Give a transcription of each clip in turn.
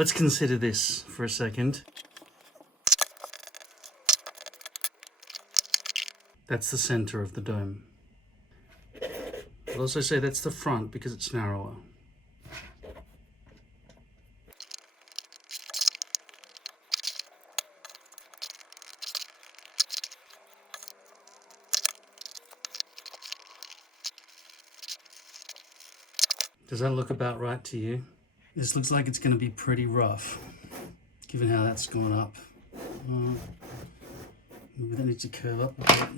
Let's consider this for a second. That's the center of the dome. I'll also say that's the front because it's narrower. Does that look about right to you? This looks like it's going to be pretty rough, given how that's gone up. Maybe that needs to curve up a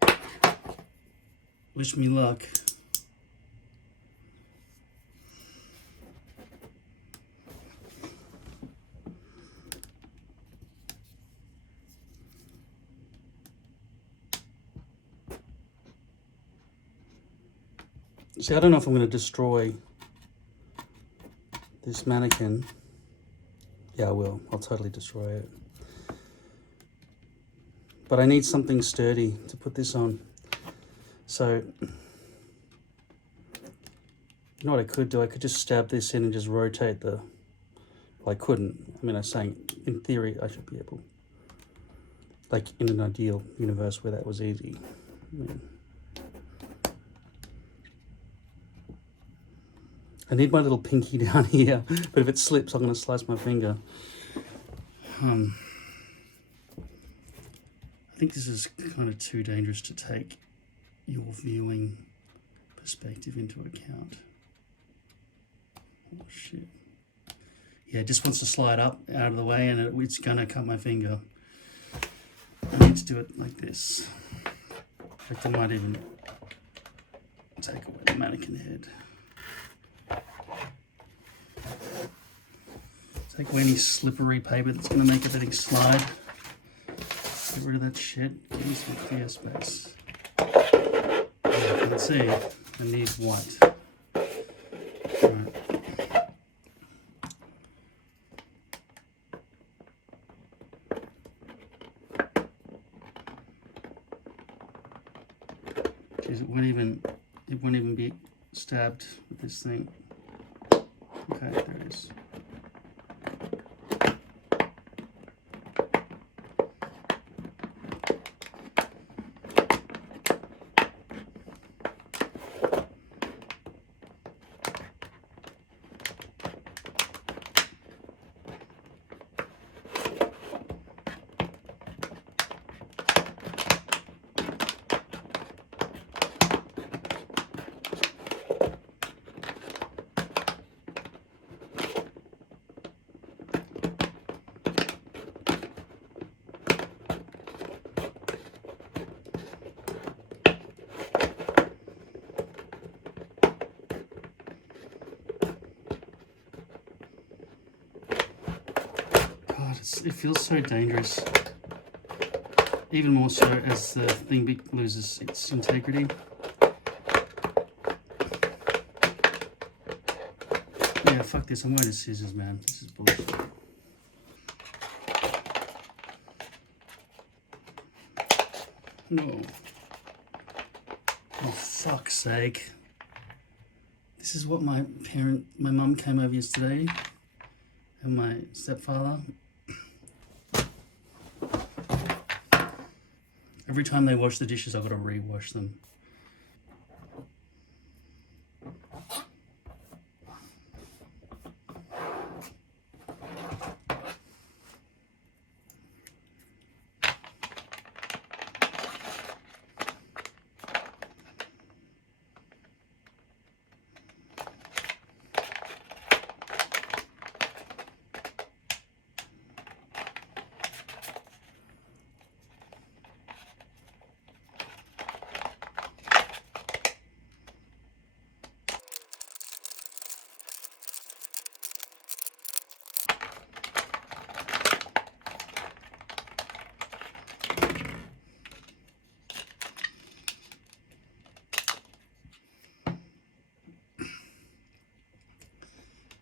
bit. Wish me luck. See, I don't know if I'm going to destroy this mannequin. Yeah, I will. I'll totally destroy it. But I need something sturdy to put this on. So, you know what I could do? I could just stab this in and just rotate the... Well, I couldn't. I mean, I was saying, in theory, I should be able. Like, in an ideal universe where that was easy. I need my little pinky down here, but if it slips, I'm going to slice my finger. I think this is kind of too dangerous to take your viewing perspective into account. Oh shit. Yeah, it just wants to slide up out of the way and it's going to cut my finger. I need to do it like this. In fact, I might even take away the mannequin head. Take away any slippery paper that's going to make everything slide. Get rid of that shit. Give me some clear space. As you can see, I need white. Right. Jeez, it won't even be stabbed with this thing. Okay, there it is. It feels so dangerous, even more so as the thing loses its integrity. Yeah, fuck this, I'm wearing scissors, man. This is bullshit. No. Oh, fuck's sake. This is what my mum came over yesterday, and my stepfather. Every time they wash the dishes, I've got to re-wash them.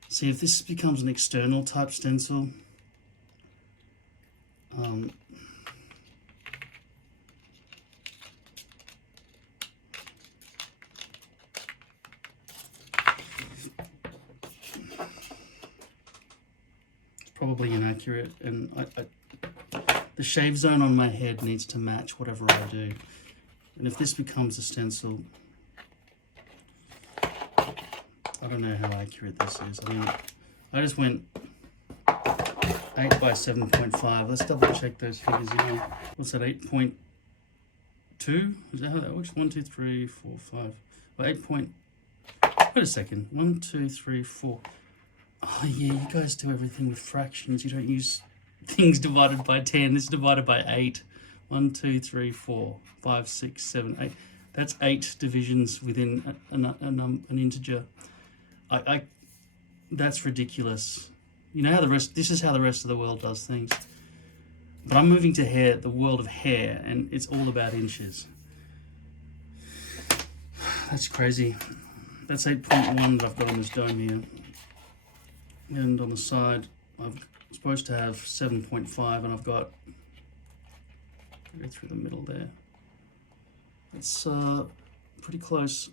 See, if this becomes an external type stencil, probably inaccurate, and the shave zone on my head needs to match whatever I do. And if this becomes a stencil, I don't know how accurate this is. I mean, I just went 8 by 7.5. Let's double check those figures here. What's that, 8.2? Is that how that works? 1, 2, 3, 4, 5. Well, 8 point... Wait a second. 1, 2, 3, 4. Oh yeah, you guys do everything with fractions. You don't use things divided by 10. This is divided by 8. 1, 2, 3, 4, 5, 6, 7, 8. That's 8 divisions within an integer. That's ridiculous. You know how this is how the rest of the world does things. But I'm moving to hair, the world of hair, and it's all about inches. That's crazy. That's 8.1 that I've got on this dome here. And on the side, I'm supposed to have 7.5, and I've got, go through the middle there. It's pretty close.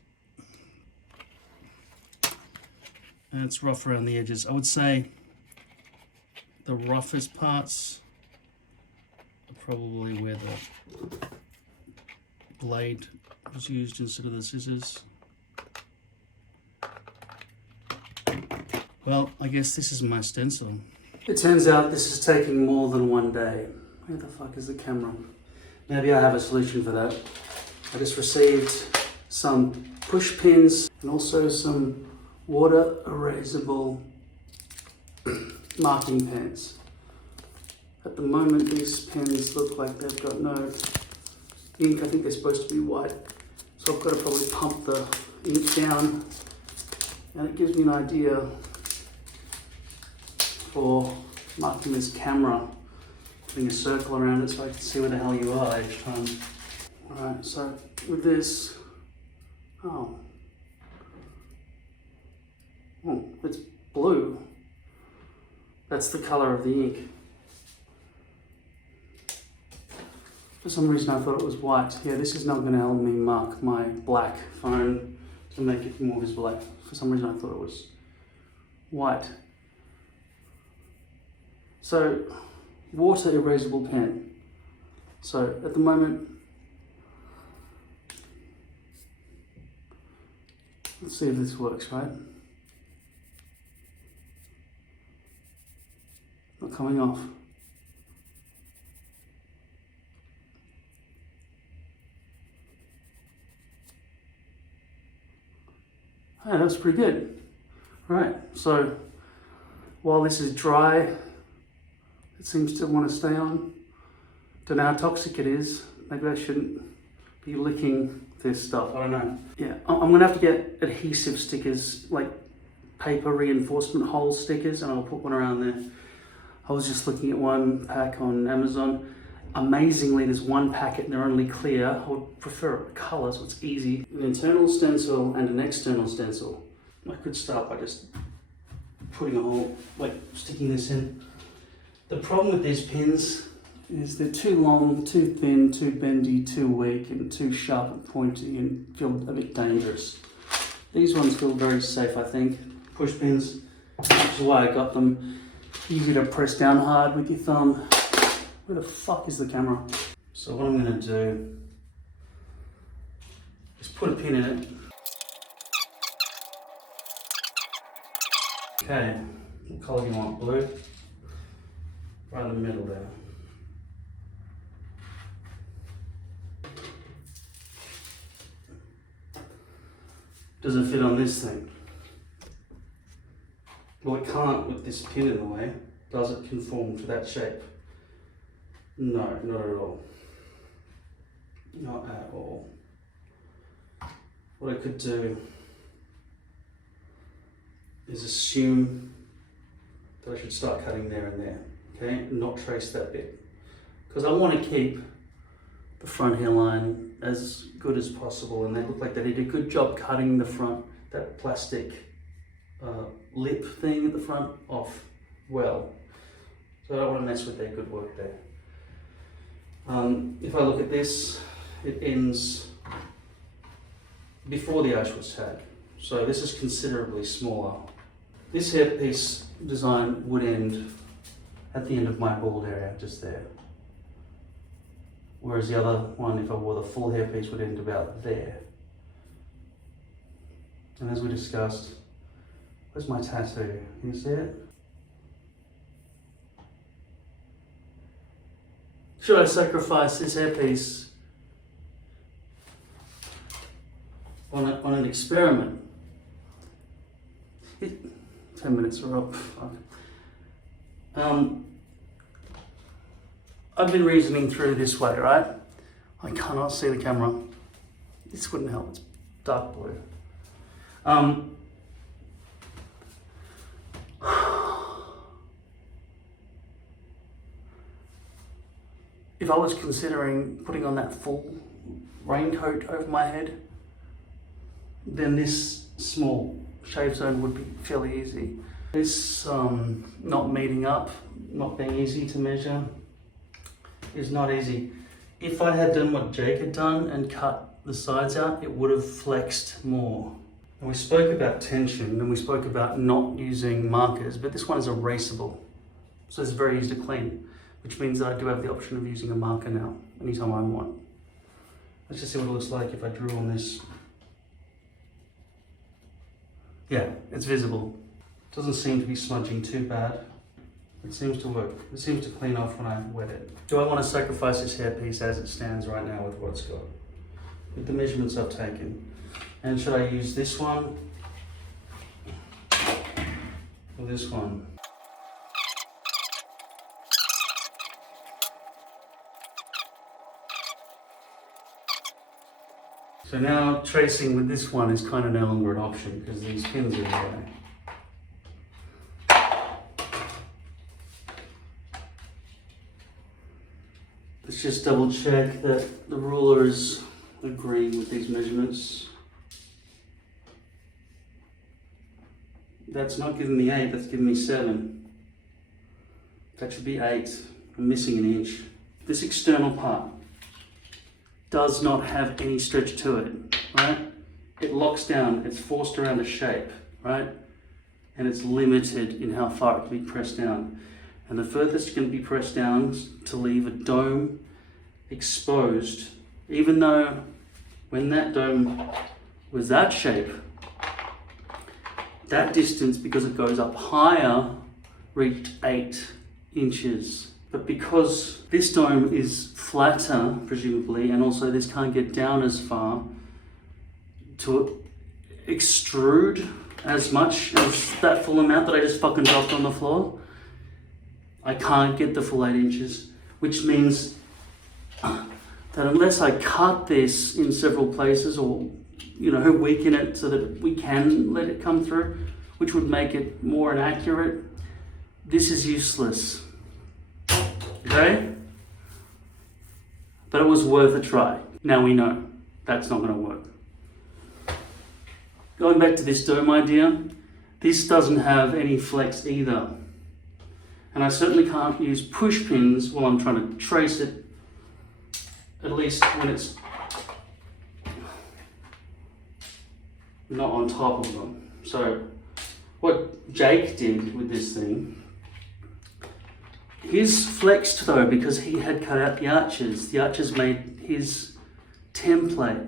And it's rough around the edges. I would say the roughest parts are probably where the blade was used instead of the scissors. Well, I guess this is my stencil. It turns out this is taking more than one day. Where the fuck is the camera? Maybe I have a solution for that. I just received some push pins and also some water erasable marking pens. At the moment, these pens look like they've got no ink. I think they're supposed to be white. So I've got to probably pump the ink down, and it gives me an idea for marking this camera, putting a circle around it so I can see where the hell you are each time. Alright, so with this, oh, it's blue. That's the color of the ink. For some reason I thought it was white. Yeah, this is not going to help me mark my black phone to make it more visible. For some reason I thought it was white. So, water erasable pen. So at the moment, let's see if this works, right? Not coming off. Hey, that's pretty good. Right, so while this is dry, it seems to want to stay on. Don't know how toxic it is. Maybe I shouldn't be licking this stuff, I don't know. Yeah, I'm gonna have to get adhesive stickers, like paper reinforcement hole stickers, and I'll put one around there. I was just looking at one pack on Amazon. Amazingly, there's one packet and they're only clear. I would prefer a color so it's easy. An internal stencil and an external stencil. I could start by just putting a hole, like sticking this in. The problem with these pins is they're too long, too thin, too bendy, too weak, and too sharp and pointy, and feel a bit dangerous. These ones feel very safe, I think. Push pins, which is why I got them. Easy to press down hard with your thumb. Where the fuck is the camera? So what I'm gonna do is put a pin in it. Okay, what colour do you want? Blue? Right in the middle there. Does it fit on this thing? Well, it can't with this pin in the way. Does it conform to that shape? No, not at all. Not at all. What I could do is assume that I should start cutting there and there, okay? And not trace that bit. Because I want to keep the front hairline as good as possible, and they look like they did a good job cutting the front, that plastic lip thing at the front off well. So I don't want to mess with their good work there. If I look at this, it ends before the Auschwitz tag. So this is considerably smaller. This hairpiece design would end at the end of my bald area, just there. Whereas the other one, if I wore the full hairpiece, would end about there. And as we discussed, where's my tattoo? Can you see it? Should I sacrifice this hairpiece on an experiment? 10 minutes are up. I've been reasoning through this way, right? I cannot see the camera. This wouldn't help, it's dark blue. If I was considering putting on that full raincoat over my head, then this small shave zone would be fairly easy. This not meeting up, not being easy to measure, is not easy. If I had done what Jake had done and cut the sides out, it would have flexed more. And we spoke about tension and we spoke about not using markers, but this one is erasable. So it's very easy to clean, which means that I do have the option of using a marker now, anytime I want. Let's just see what it looks like if I drew on this. Yeah, it's visible. Doesn't seem to be smudging too bad. It seems to work. It seems to clean off when I wet it. Do I want to sacrifice this hairpiece as it stands right now with what it's got? With the measurements I've taken. And should I use this one or this one? So now tracing with this one is kind of no longer an option because these pins are in the way. Let's just double check that the ruler is agreeing with these measurements. That's not giving me 8, that's giving me 7. That should be 8. I'm missing an inch. This external part does not have any stretch to it, right? It locks down, it's forced around a shape, right? And it's limited in how far it can be pressed down. And the furthest it can be pressed down to leave a dome exposed, even though when that dome was that shape, that distance, because it goes up higher, reached 8 inches. But because this dome is flatter, presumably, and also this can't get down as far, to extrude as much as that full amount that I just fucking dropped on the floor, I can't get the full 8 inches, which means that unless I cut this in several places or, you know, weaken it so that we can let it come through, which would make it more inaccurate, this is useless. Okay? But it was worth a try. Now we know that's not going to work. Going back to this dome idea, this doesn't have any flex either. And I certainly can't use push pins while I'm trying to trace it, at least when it's not on top of them. So what Jake did with this thing, his flexed though because he had cut out the arches. The arches made his template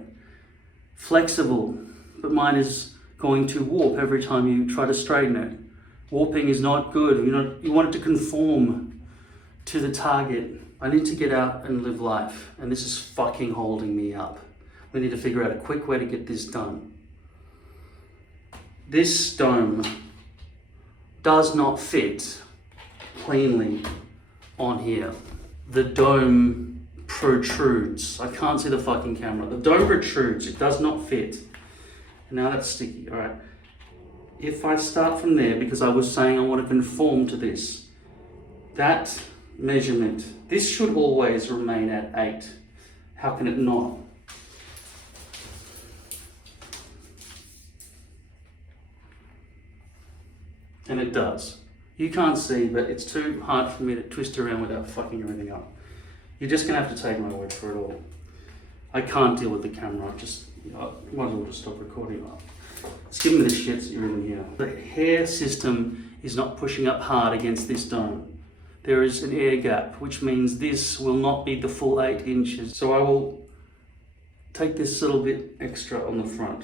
flexible, but mine is going to warp every time you try to straighten it. Warping is not good. You want it to conform to the target. I need to get out and live life, and this is fucking holding me up. We need to figure out a quick way to get this done. This dome does not fit cleanly on here. The dome protrudes. I can't see the fucking camera. The dome protrudes. It does not fit. And now that's sticky. All right. If I start from there, because I was saying I want to conform to this, that measurement, this should always remain at 8. How can it not? And it does. You can't see, but it's too hard for me to twist around without fucking everything up. You're just gonna have to take my word for it all. I can't deal with the camera. Might as well just stop recording. It's giving me the shits that you're in here. The hair system is not pushing up hard against this dome there is an air gap, which means this will not be the full 8 inches. So I will take this little bit extra on the front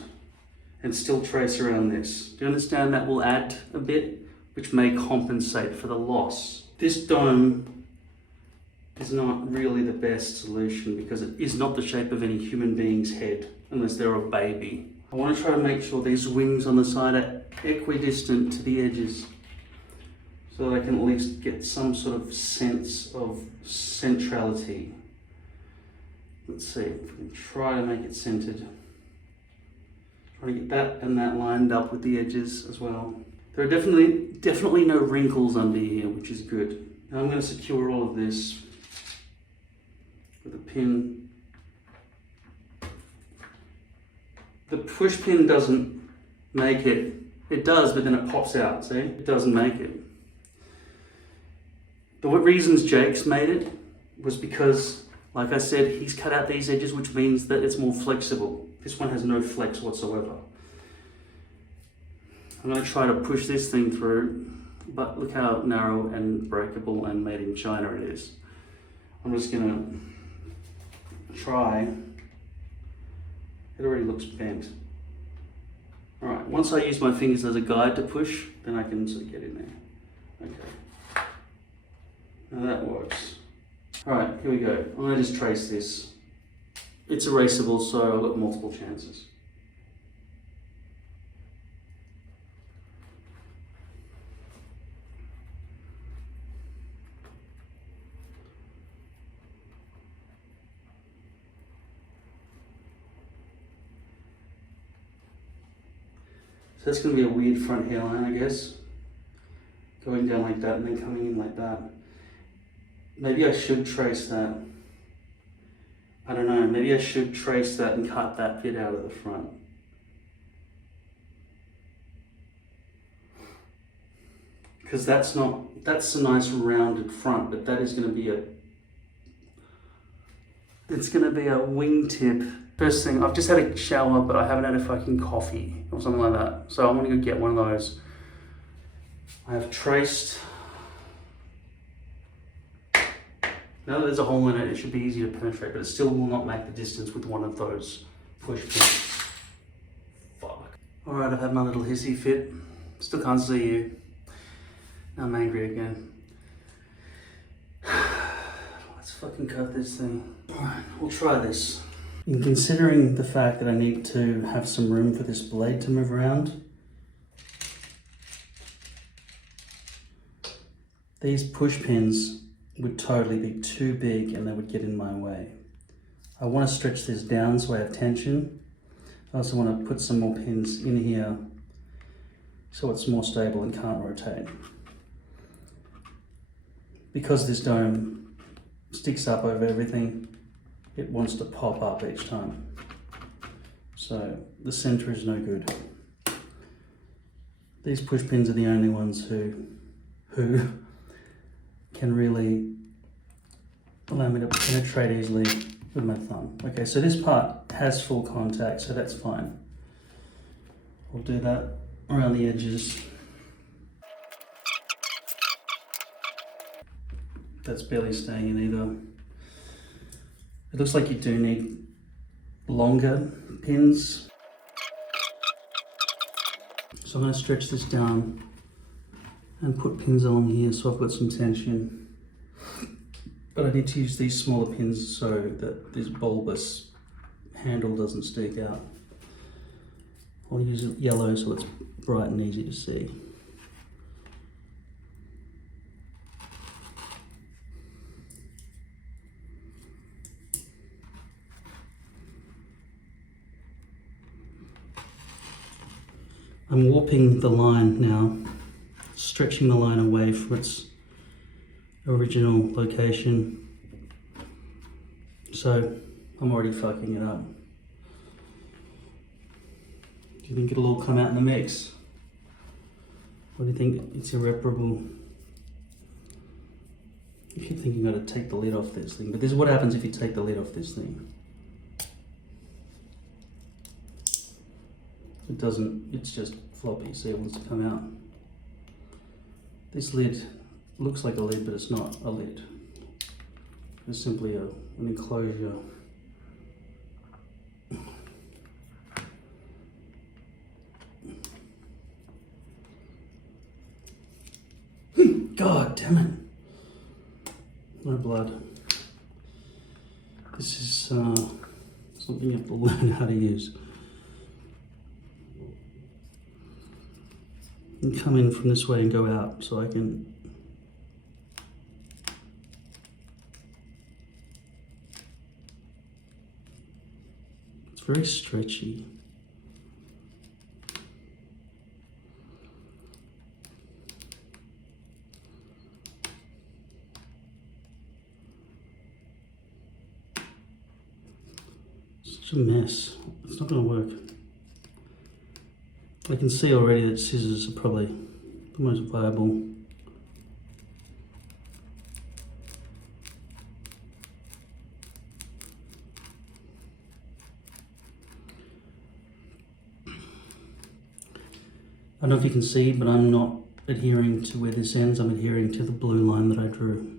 and still trace around this. Do you understand? That will add a bit, which may compensate for the loss. This dome is not really the best solution because it is not the shape of any human being's head, unless they're a baby. I want to try to make sure these wings on the side are equidistant to the edges, so that I can at least get some sort of sense of centrality. Let's see if we can try to make it centered. Try to get that and that lined up with the edges as well. There are definitely no wrinkles under here, which is good. Now I'm going to secure all of this with a pin. The push pin doesn't make it. It does, but then it pops out, see? It doesn't make it. The reasons Jake's made it was because, like I said, he's cut out these edges, which means that it's more flexible. This one has no flex whatsoever. I'm going to try to push this thing through, but look how narrow and breakable and made in China it is. I'm just going to try. It already looks bent. Alright, once I use my fingers as a guide to push, then I can sort of get in there. Okay. Now that works. Alright, here we go. I'm going to just trace this. It's erasable, so I've got multiple chances. So that's going to be a weird front hairline, I guess. Going down like that and then coming in like that. Maybe I should trace that. I don't know, maybe I should trace that and cut that bit out of the front. Because that's a nice rounded front, but that is going to be it's going to be a wingtip. First thing, I've just had a shower, but I haven't had a fucking coffee or something like that. So I'm gonna go get one of those. I have traced. Now that there's a hole in it, it should be easy to penetrate, but it still will not make the distance with one of those push pins. Fuck. All right, I've had my little hissy fit. Still can't see you. Now I'm angry again. Let's fucking cut this thing. All right, we'll try this. In considering the fact that I need to have some room for this blade to move around, these push pins would totally be too big and they would get in my way. I want to stretch this down so I have tension. I also want to put some more pins in here so it's more stable and can't rotate. Because this dome sticks up over everything, it wants to pop up each time. So the center is no good. These push pins are the only ones who can really allow me to penetrate easily with my thumb. Okay, so this part has full contact, so that's fine. We'll do that around the edges. That's barely staying in either. It looks like you do need longer pins. So I'm going to stretch this down and put pins along here so I've got some tension. But I need to use these smaller pins so that this bulbous handle doesn't stick out. I'll use yellow so it's bright and easy to see. I'm warping the line now, stretching the line away from its original location. So I'm already fucking it up. Do you think it'll all come out in the mix? Or do you think it's irreparable? You keep thinking you gotta take the lid off this thing, but this is what happens if you take the lid off this thing. It doesn't, it's just floppy, so it wants to come out. This lid looks like a lid, but it's not a lid. It's simply an enclosure. God damn it. No blood. This is something you have to learn how to use. And come in from this way and go out so I can. It's very stretchy. Such a mess. It's not going to work. I can see already that scissors are probably the most viable. I don't know if you can see, but I'm not adhering to where this ends. I'm adhering to the blue line that I drew.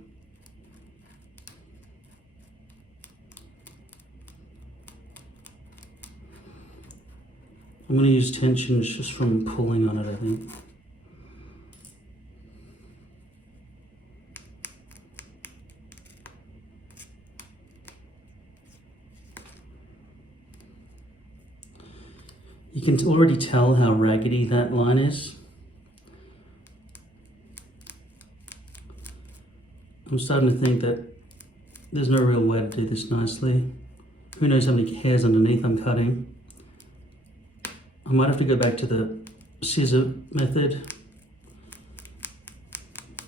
I'm going to use tensions just from pulling on it, I think. You can already tell how raggedy that line is. I'm starting to think that there's no real way to do this nicely. Who knows how many hairs underneath I'm cutting. I might have to go back to the scissor method.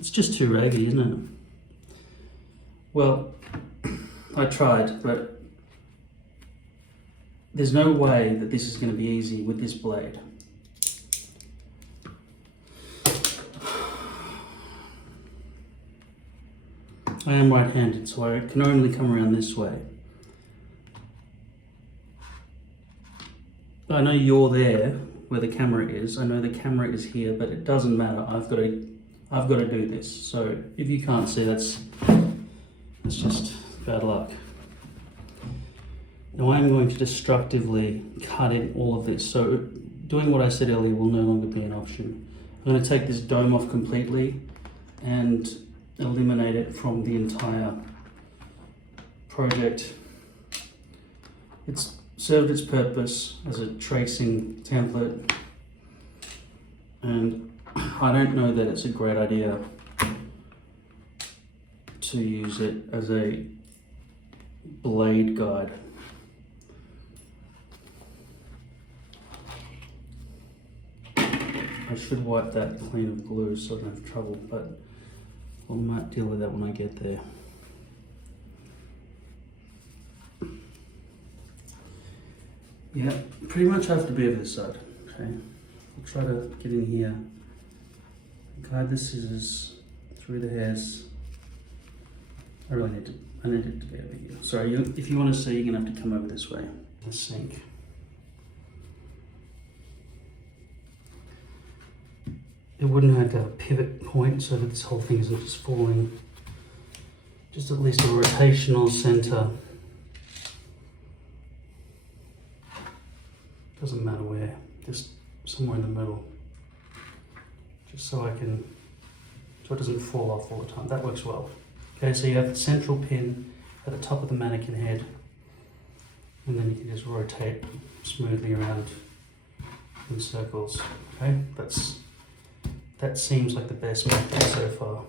It's just too raggy, isn't it? Well, I tried, but there's no way that this is going to be easy with this blade. I am right-handed, so I can only come around this way. I know you're there where the camera is. I know the camera is here, but it doesn't matter. I've got to do this. So if you can't see, that's just bad luck. Now I'm going to destructively cut in all of this. So doing what I said earlier will no longer be an option. I'm going to take this dome off completely and eliminate it from the entire project. It's served its purpose as a tracing template, and I don't know that it's a great idea to use it as a blade guide. I should wipe that clean of glue so I don't have trouble, but I might deal with that when I get there. Yeah, pretty much have to be over this side. Okay, I'll try to get in here, guide the scissors through the hairs. I need it to be over here. Sorry, if you want to see, you're gonna have to come over this way. The sink. It wouldn't have to have a pivot point so that this whole thing isn't just falling. Just at least a rotational center. Doesn't matter where, just somewhere in the middle. Just so it doesn't fall off all the time. That works well. Okay, so you have the central pin at the top of the mannequin head, and then you can just rotate smoothly around in circles. Okay, that seems like the best method so far.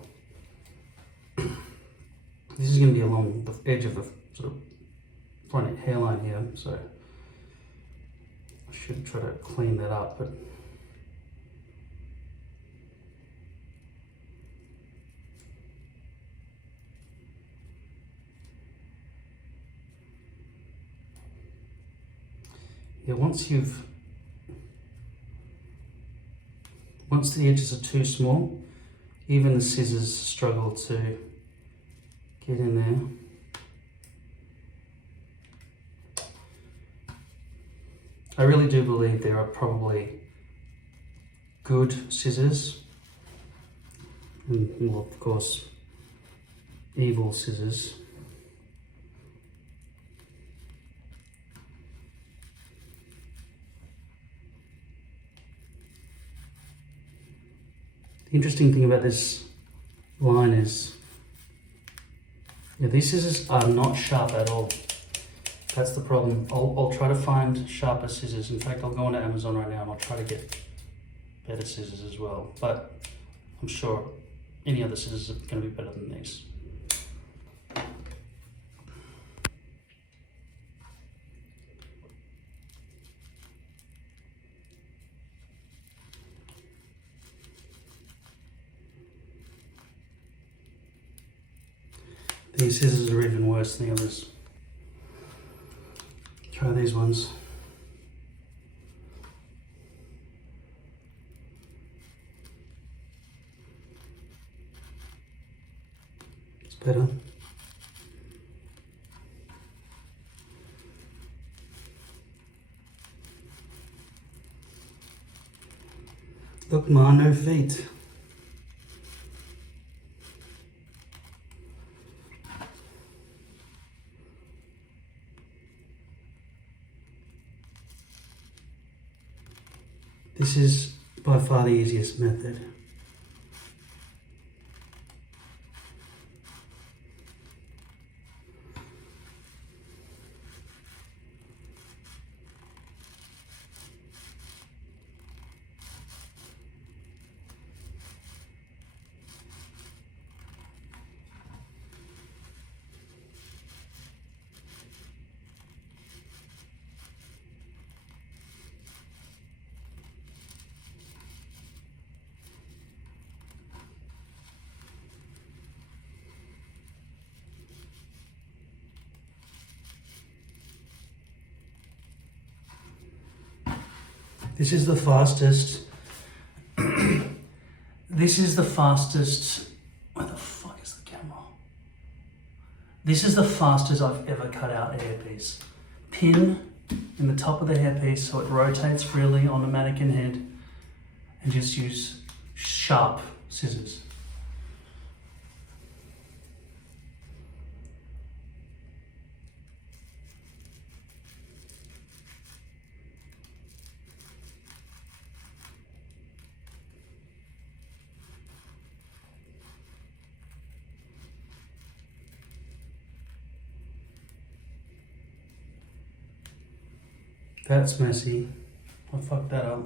This is going to be along the edge of the sort of front hairline here, so I should try to clean that up, but yeah, once the edges are too small, even the scissors struggle to get in there. I really do believe there are probably good scissors And well, of course, evil scissors. The interesting thing about this line is, yeah, these scissors are not sharp at all. That's the problem. I'll try to find sharper scissors. In fact, I'll go onto Amazon right now and I'll try to get better scissors as well. But I'm sure any other scissors are going to be better than these. These scissors are even worse than the others. Try these ones. It's better. Look, Ma, no feet. This is by far the easiest method. This is the fastest. This is the fastest. Where the fuck is the camera? This is the fastest I've ever cut out a hairpiece. Pin in the top of the hairpiece so it rotates freely on the mannequin head, and just use sharp scissors. That's messy. I fucked that up.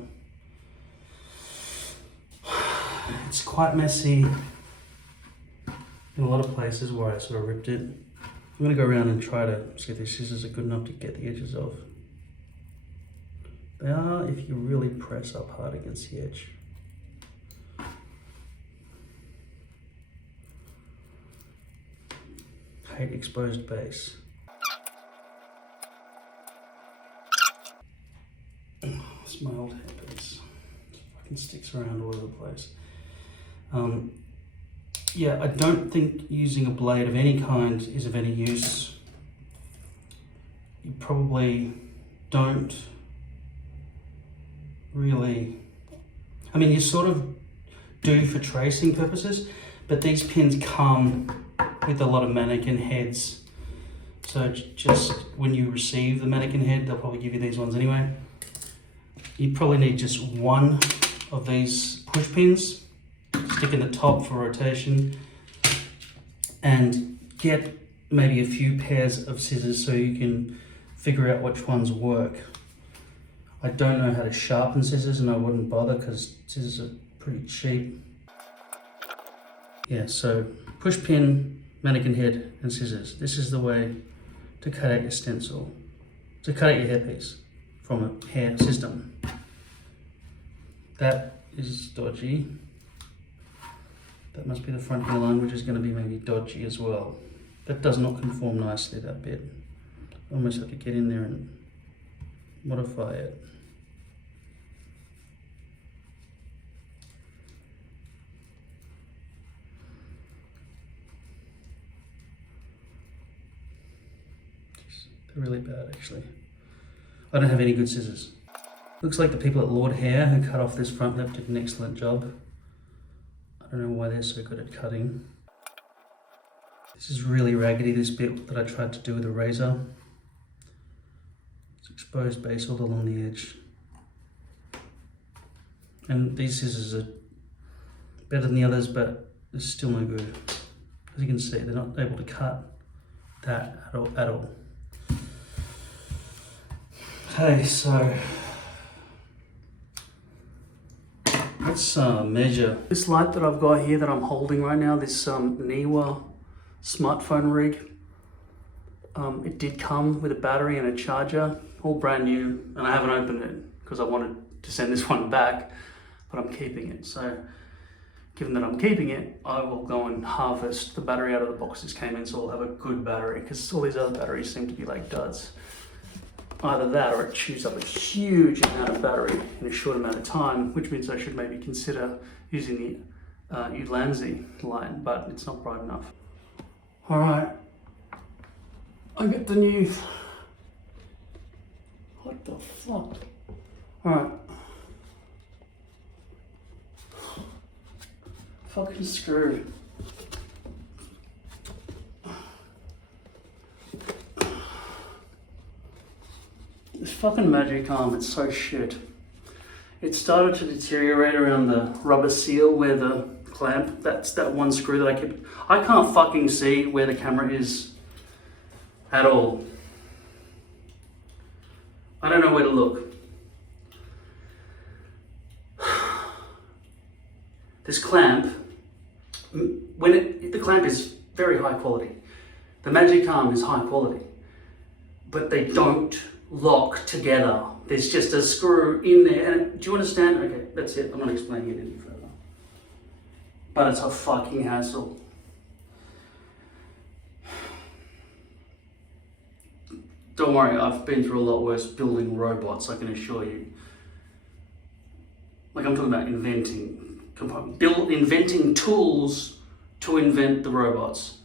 It's quite messy in a lot of places where I sort of ripped it. I'm gonna go around and try to see if these scissors are good enough to get the edges off. They are if you really press up hard against the edge. Hate exposed base. It's my old hairpiece. It fucking sticks around all over the place. Yeah, I don't think using a blade of any kind is of any use. You probably don't really, I mean, you sort of do for tracing purposes, but these pins come with a lot of mannequin heads. So just when you receive the mannequin head, they'll probably give you these ones anyway. You probably need just one of these push pins, stick in the top for rotation, and get maybe a few pairs of scissors so you can figure out which ones work. I don't know how to sharpen scissors, and I wouldn't bother because scissors are pretty cheap. Yeah, so push pin, mannequin head, and scissors. This is the way to cut out your stencil, to cut out your hairpiece from a hair system. That is dodgy. That must be the front hairline, which is going to be maybe dodgy as well. That does not conform nicely, that bit. I almost have to get in there and modify it. They're really bad, actually. I don't have any good scissors. Looks like the people at Lord Hair who cut off this front lip did an excellent job. I I don't know why they're so good at cutting. This is really raggedy, this bit that I tried to do with a razor. It's exposed base all along the edge. And these scissors are better than the others, but they're still no good. As you can see, they're not able to cut that at all. Okay, so let's measure. This light that I've got here that I'm holding right now, this Niwa smartphone rig, it did come with a battery and a charger, all brand new, and I haven't opened it because I wanted to send this one back, but I'm keeping it. So given that I'm keeping it, I will go and harvest the battery out of the box this came in, so I'll have a good battery, because all these other batteries seem to be like duds. Either that or it chews up a huge amount of battery in a short amount of time, which means I should maybe consider using the Ulanzi line, but it's not bright enough. All right, I got the new, what the fuck? All right. Fucking screw. This fucking magic arm, it's so shit. It started to deteriorate around the rubber seal where the clamp, that's that one screw that I can't fucking see where the camera is at all. I don't know where to look. This clamp, the clamp is very high quality. The magic arm is high quality, but they don't lock together. There's just a screw in there. And do you understand? Okay, that's it. I'm not explaining it any further. But it's a fucking hassle. Don't worry, I've been through a lot worse building robots, I can assure you. Like, I'm talking about inventing tools to invent the robots.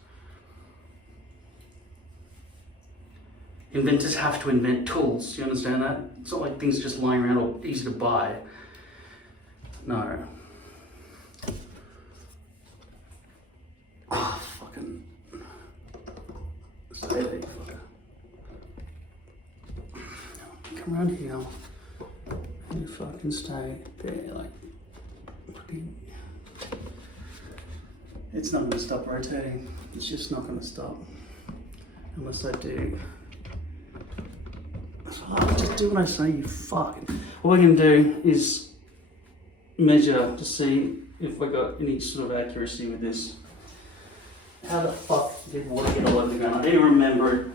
Inventors have to invent tools, do you understand that? It's not like things are just lying around or easy to buy. No. Oh, fucking... Stay there, fucker. Come around here. And you fucking stay there, like... It's not going to stop rotating. It's just not going to stop. Unless I do... Oh, just do what I say, you fuck. What we're going to do is measure to see if we got any sort of accuracy with this. How the fuck did water get all over the ground? I didn't remember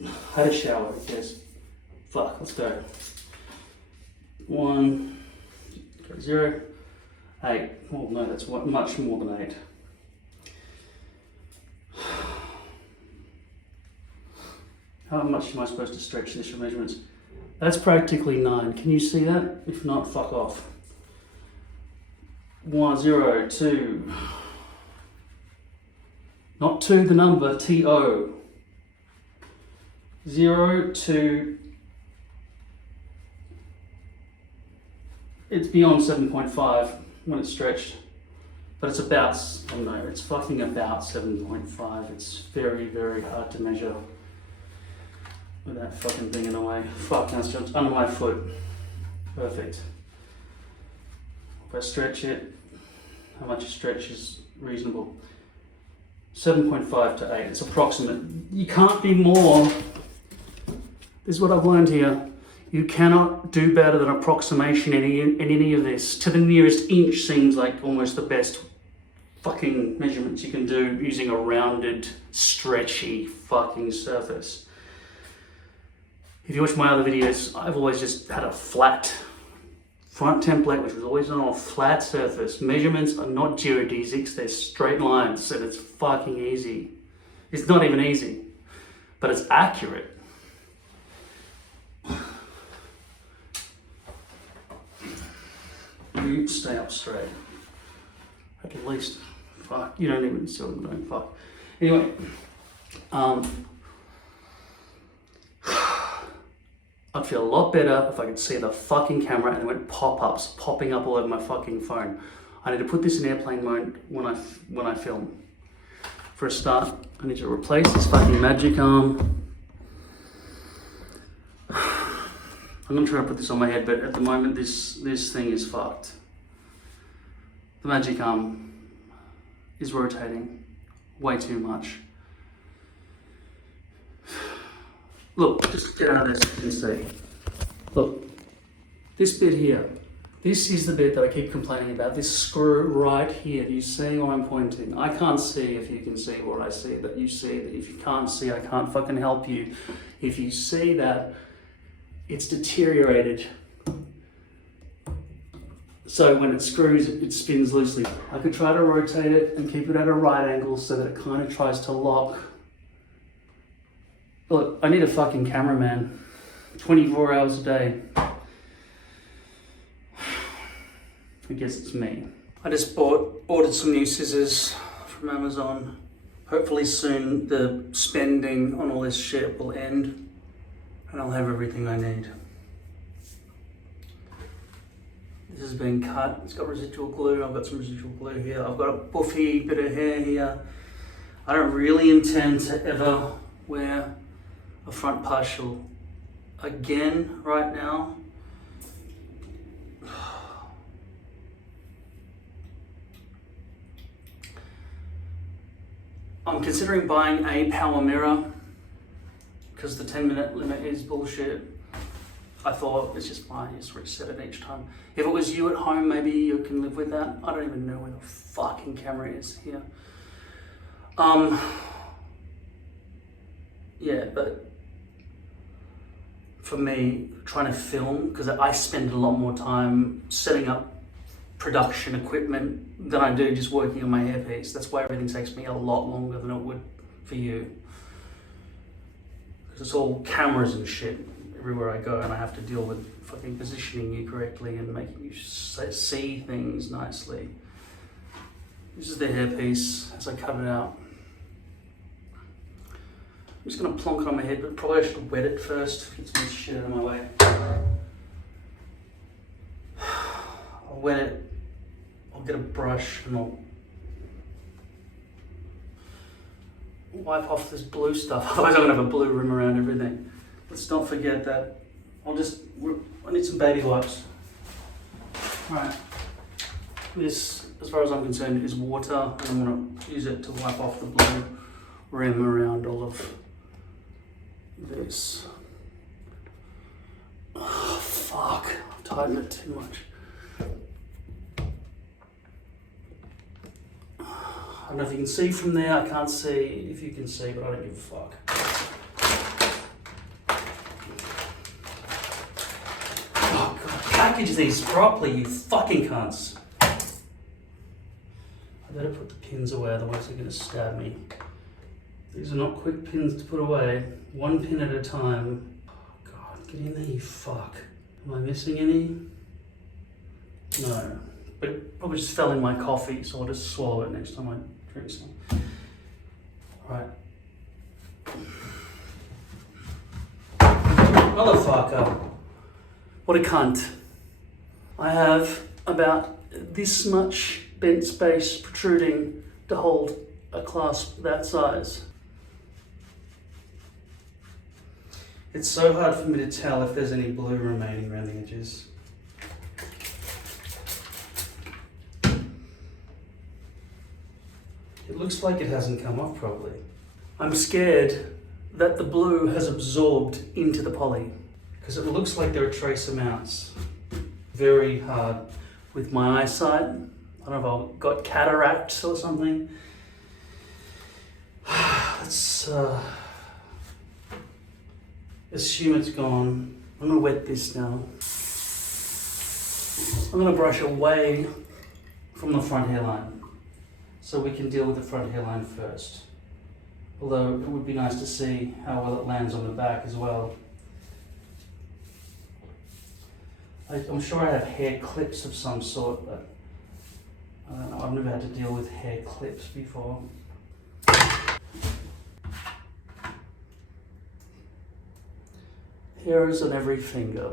it. I had a shower, yes. Fuck, let's go. 1, 0, 8. Oh no, that's much more than 8. How much am I supposed to stretch this for measurements? That's practically 9. Can you see that? If not, fuck off. 1, 0, 2. Not 2, the number, T-O. 0, 2. It's beyond 7.5 when it's stretched. But it's about, oh no, it's fucking about 7.5. It's very, very hard to measure with that fucking thing in the way. Fuck, now it's just under my foot. Perfect. If I stretch it, how much stretch is reasonable? 7.5 to 8, it's approximate. You can't be more. This is what I've learned here. You cannot do better than approximation in any of this. To the nearest inch seems like almost the best fucking measurements you can do using a rounded, stretchy fucking surface. If you watch my other videos, I've always just had a flat front template, which was always on a flat surface. Measurements are not geodesics, they're straight lines, and it's fucking easy. It's not even easy, but it's accurate. You stay up straight. At least, fuck, you don't even see what I'm doing, fuck. Anyway, I'd feel a lot better if I could see the fucking camera and it went pop-ups popping up all over my fucking phone. I need to put this in airplane mode when I film. For a start, I need to replace this fucking magic arm. I'm gonna try to put this on my head, but at the moment this thing is fucked. The magic arm is rotating way too much. Look, just get out of this and see. Look, this bit here, this is the bit that I keep complaining about. This screw right here, do you see where I'm pointing? I can't see if you can see what I see, but you see that if you can't see, I can't fucking help you. If you see that, it's deteriorated. So when it screws, it spins loosely. I could try to rotate it and keep it at a right angle so that it kind of tries to lock. Look, I need a fucking cameraman. 24 hours a day. I guess it's me. I just ordered some new scissors from Amazon. Hopefully soon the spending on all this shit will end and I'll have everything I need. This has been cut. It's got residual glue. I've got some residual glue here. I've got a buffy bit of hair here. I don't really intend to ever wear a front partial again right now. I'm considering buying a power mirror because the 10-minute limit is bullshit. I thought it's just fine, just reset it each time. If it was you at home, maybe you can live with that. I don't even know where the fucking camera is here. Yeah, but for me, trying to film, because I spend a lot more time setting up production equipment than I do just working on my hairpiece. That's why everything takes me a lot longer than it would for you. Because it's all cameras and shit everywhere I go, and I have to deal with fucking positioning you correctly and making you see things nicely. This is the hairpiece as I cut it out. I'm just gonna plonk it on my head, but probably I should wet it first. Get some of this shit out of my way. I'll wet it. I'll get a brush and I'll wipe off this blue stuff. Otherwise I'm gonna have a blue rim around everything. Let's not forget that. I need some baby wipes. Alright. This, as far as I'm concerned, is water, and I'm gonna use it to wipe off the blue rim around all of this. Oh, fuck. I've tightened it too much. I don't know if you can see from there. I can't see if you can see, but I don't give a fuck. Oh, God. Package these properly, you fucking cunts. I better put the pins away, otherwise they're going to stab me. These are not quick pins to put away. One pin at a time. Oh God, get in there, you fuck. Am I missing any? No. But it probably just fell in my coffee, so I'll just swallow it next time I drink some. Right. Motherfucker. What a cunt. I have about this much bent space protruding to hold a clasp that size. It's so hard for me to tell if there's any blue remaining around the edges. It looks like it hasn't come off properly. I'm scared that the blue has absorbed into the poly because it looks like there are trace amounts. Very hard with my eyesight. I don't know if I've got cataracts or something. Let's assume it's gone. I'm gonna wet this now. I'm gonna brush away from the front hairline so we can deal with the front hairline first. Although it would be nice to see how well it lands on the back as well. I'm sure I have hair clips of some sort, but I don't know, I've never had to deal with hair clips before. Hairs on every finger.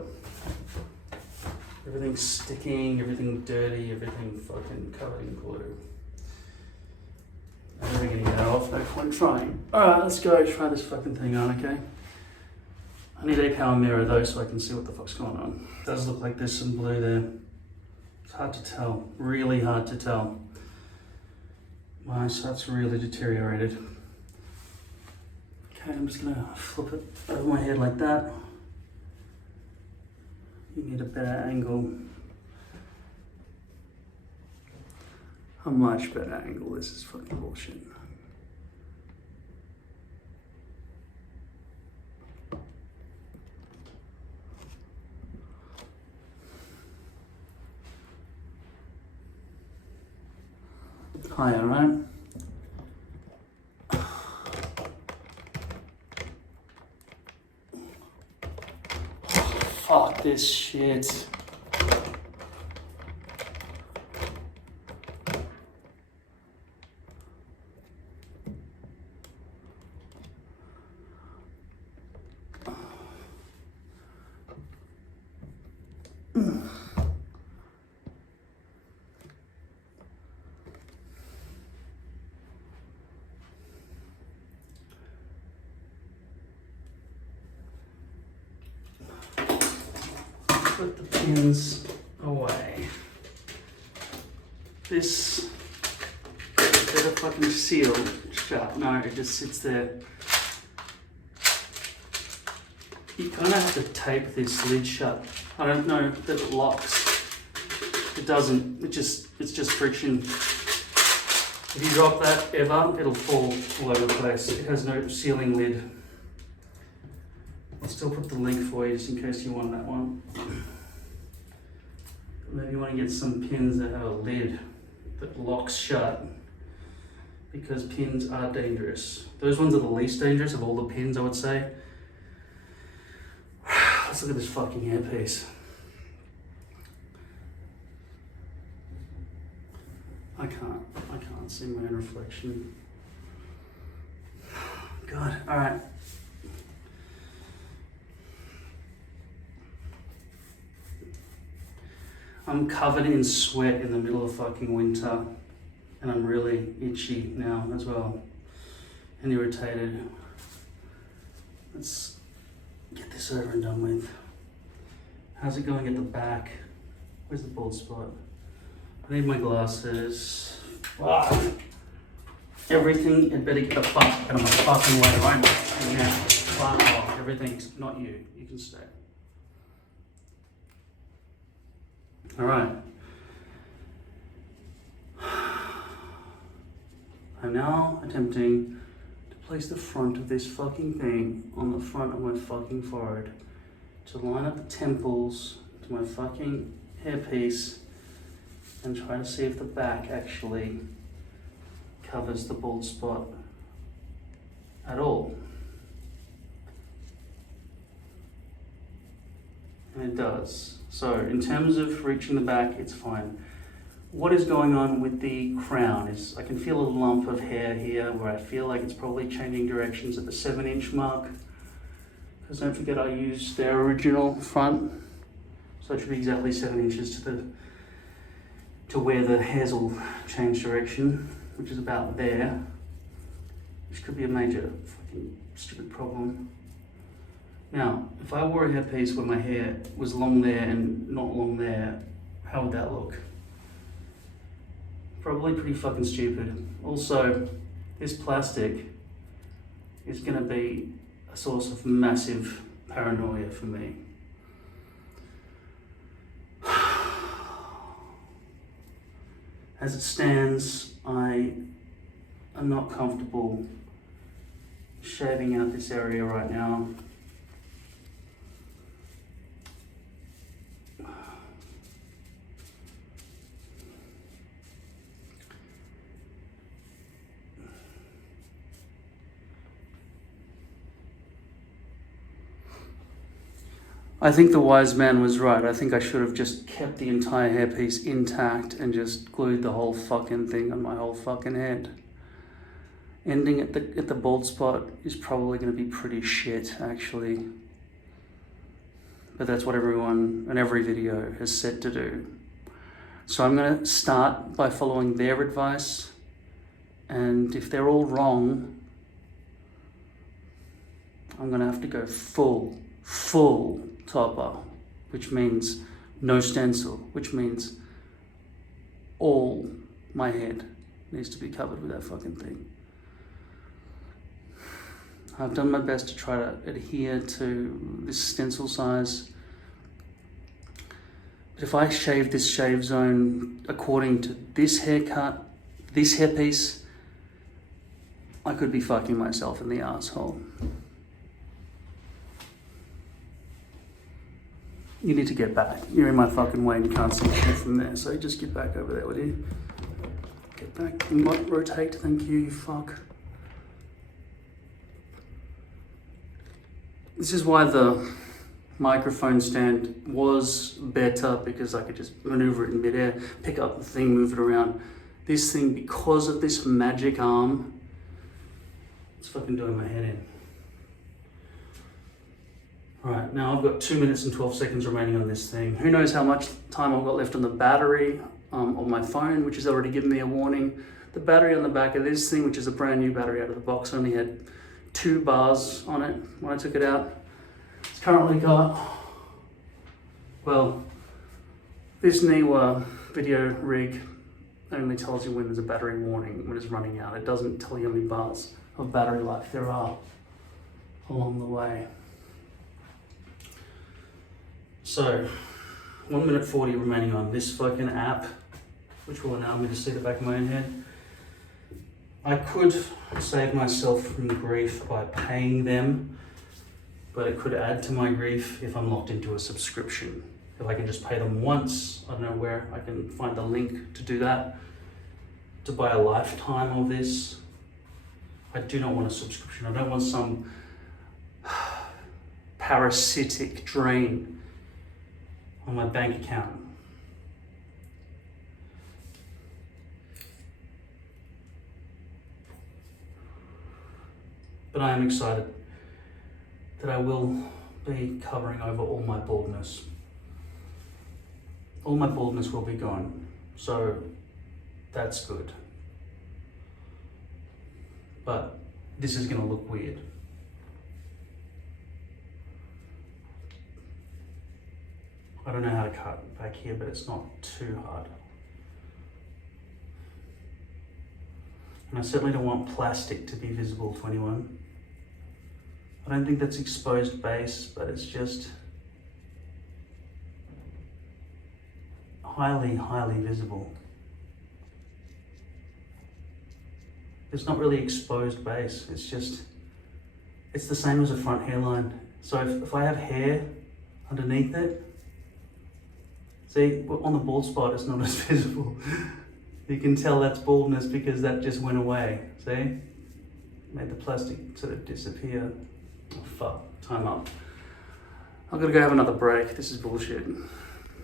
Everything's sticking, everything dirty, everything fucking covered in glue. I'm never gonna get it off, no point trying. Alright, let's go try this fucking thing on, okay? I need a power mirror though so I can see what the fuck's going on. It does look like there's some blue there. It's hard to tell, really hard to tell. My eyesight's really deteriorated. Okay, I'm just gonna flip it over my head like that. You get a better angle. A much better angle. This is fucking bullshit. Higher, right? Fuck this shit. Put the pins away. This better fucking seal shut. No, it just sits there. You kind of have to tape this lid shut. I don't know that it locks. It doesn't. It's just friction. If you drop that ever, it'll fall all over the place. It has no sealing lid. I'll still put the link for you just in case you want that one. Maybe you want to get some pins that have a lid that locks shut, because pins are dangerous. Those ones are the least dangerous of all the pins, I would say. Let's look at this fucking hairpiece. I can't see my own reflection. God, all right. I'm covered in sweat in the middle of fucking winter, and I'm really itchy now as well, and irritated. Let's get this over and done with. How's it going at the back? Where's the bald spot? I need my glasses. Ah. Everything, it better get the fuck out of my fucking way right now. Fuck off. Everything's not you. You can stay. All right. I'm now attempting to place the front of this fucking thing on the front of my fucking forehead to line up the temples to my fucking hairpiece and try to see if the back actually covers the bald spot at all. And it does. So in terms of reaching the back, it's fine. What is going on with the crown is I can feel a lump of hair here where I feel like it's probably changing directions at the 7-inch mark. Because don't forget I used their original front. So it should be exactly 7 inches to where the hairs will change direction, which is about there. Which could be a major fucking stupid problem. Now, if I wore a hairpiece where my hair was long there and not long there, how would that look? Probably pretty fucking stupid. Also, this plastic is gonna be a source of massive paranoia for me. As it stands, I am not comfortable shaving out this area right now. I think the wise man was right. I think I should have just kept the entire hairpiece intact and just glued the whole fucking thing on my whole fucking head. Ending at the bald spot is probably going to be pretty shit, actually. but that's what everyone in every video has said to do. So I'm going to start by following their advice, and if they're all wrong, I'm going to have to go full topper, which means no stencil, which means all my head needs to be covered with that fucking thing. I've done my best to try to adhere to this stencil size. But if I shave this shave zone according to this haircut, this hairpiece, I could be fucking myself in the asshole. You need to get back. You're in my fucking way and you can't see anything from there. So just get back over there, will you? Get back and rotate. Thank you, you fuck. This is why the microphone stand was better, because I could just maneuver it in midair, pick up the thing, move it around. This thing, because of this magic arm, it's fucking doing my head in. Right, now I've got 2 minutes and 12 seconds remaining on this thing. Who knows how much time I've got left on the battery on my phone, which has already given me a warning. The battery on the back of this thing, which is a brand new battery out of the box, only had 2 bars on it when I took it out. It's currently got, well, this new video rig only tells you when there's a battery warning, when it's running out. It doesn't tell you how many bars of battery life there are along the way. So, 1 minute 40 remaining on this fucking app, which will allow me to see the back of my own head. I could save myself from grief by paying them, but it could add to my grief if I'm locked into a subscription. If I can just pay them once, I don't know where I can find the link to do that, to buy a lifetime of this. I do not want a subscription. I don't want some parasitic drain on my bank account. But I am excited that I will be covering over all my baldness. All my baldness will be gone, so that's good. But this is gonna look weird. I don't know how to cut back here, but it's not too hard. And I certainly don't want plastic to be visible to anyone. I don't think that's exposed base, but it's just highly visible. It's not really exposed base, it's the same as a front hairline. So if I have hair underneath it, see, on the bald spot it's not as visible. You can tell that's baldness because that just went away, see? Made the plastic sort of disappear. Oh fuck, time up. I've got to go have another break, this is bullshit.